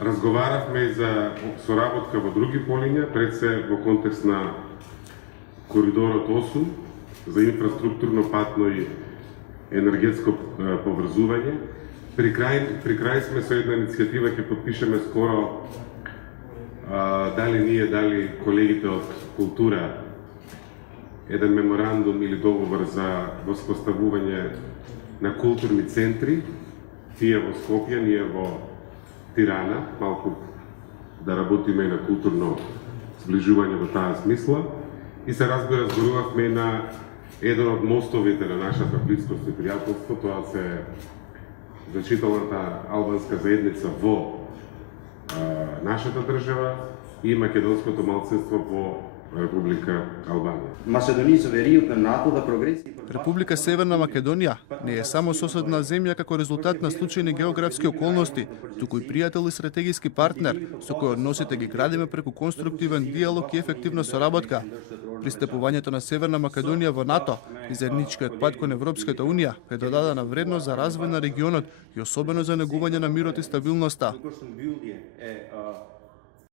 Разговаравме за соработка во други полиња, пред се во контекст на коридорот 8 за инфраструктурно, патно и енергетско поврзување. При крај сме со една иницијатива, ќе подпишеме скоро, дали ние, дали колегите од култура, еден меморандум или договор за воспоставување на културни центри, тие во Скопје, ние во Тирана, малку да работиме на културно сближување во таа смисла. И се зборувавме на еден од мостовите на нашата близкост и пријателство, тоа се значителната албанска заедница во нашата држава и македонското малцинство во Република Албанија. Македонија веријат на НАТО да прогреси. Република Северна Македонија не е само соседна земја како резултат на случајни географски околности, туку и пријател и стратегиски партнер, со кој односите ги градиме преку конструктивен диалог и ефективна соработка. Пристапувањето на Северна Македонија во НАТО и заедничкиот пат кон Европската Унија е додадена вредност за развој на регионот и особено за негување на мирот и стабилноста.